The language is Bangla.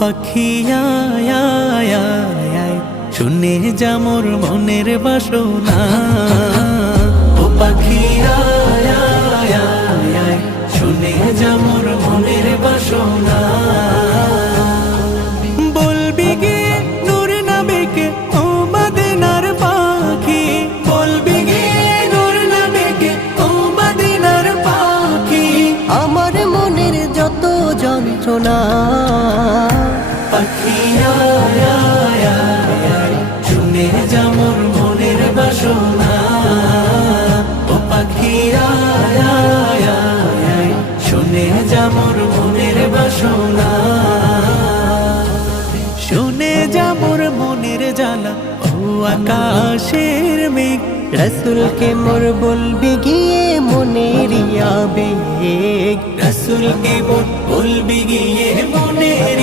পাখি আয় আয় আয় আয়, শুনে যা মোর মনের বাসনা। ও পাখি আয় আয় আয় আয়, শুনে যা মোর মনের বাসনা। বলবি গিয়ে নূর নবীকে ও মদিনার পাখি, বলবি গিয়ে নূর নবীকে ও মদিনার পাখি। আমার মনের যত যন্ত্রণা, পাখি আয় আয় আয় আয়, শুনে যা মোর মনের বাসনা। ও পাখি আয় আয় আয় আয়, শুনে যা মোর মনের বাসনা। শুনে যা মোর মনের জ্বালা ও আকাশের মেঘ, রসুলকে মোর বলবি গিয়ে মনের আবেগ। রসুলকে মোর বলবি গিয়ে মনের